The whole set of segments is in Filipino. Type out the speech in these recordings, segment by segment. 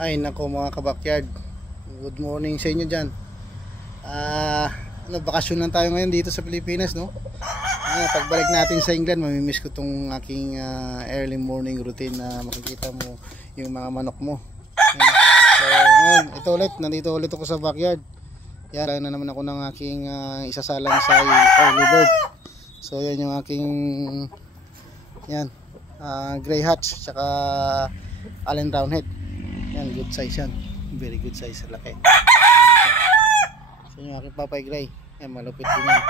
Ay nako mga kabakyard, good morning sa inyo dyan. Bakasyon lang tayo ngayon dito sa Pilipinas, no? Pagbalik natin sa England, mamimiss ko tong aking early morning routine na makikita mo yung mga manok mo. So ngayon, ito ulit, nandito ulit ako sa backyard. Yan na naman ako ng aking isasalang sa early bird. So yan yung aking gray hatch tsaka Allen Roundhead. Yan, good size yan. Very good size, laki. So yung aking papay gray. Yan, malupit din yan.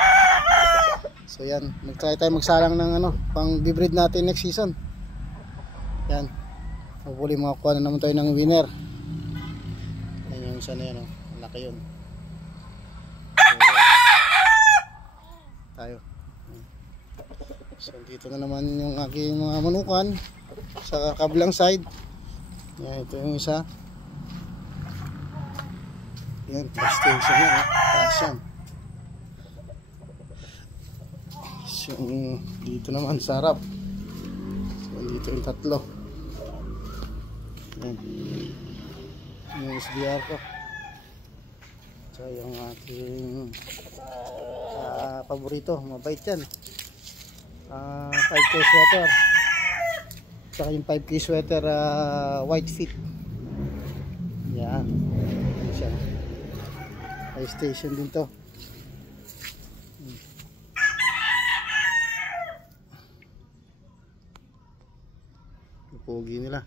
So yan, mag-try tayo magsalang ng pang bibreed natin next season. Yan. Hopefully makakuha na naman tayo ng winner. Yan yung isa na yan, laki yun. So, tayo. So dito na naman yung aking mga manukan sa kabilang side. Yan, ito yung isa. Yan, station yan, taas yan. So dito naman sa harap. So dito yung tatlo. Yan, yung SDR ko. So yung aking paborito, mabait yan. 5K sweater. Saka yung 5K sweater white feet. Yan. Yan siya. High station din to. Pugi nila.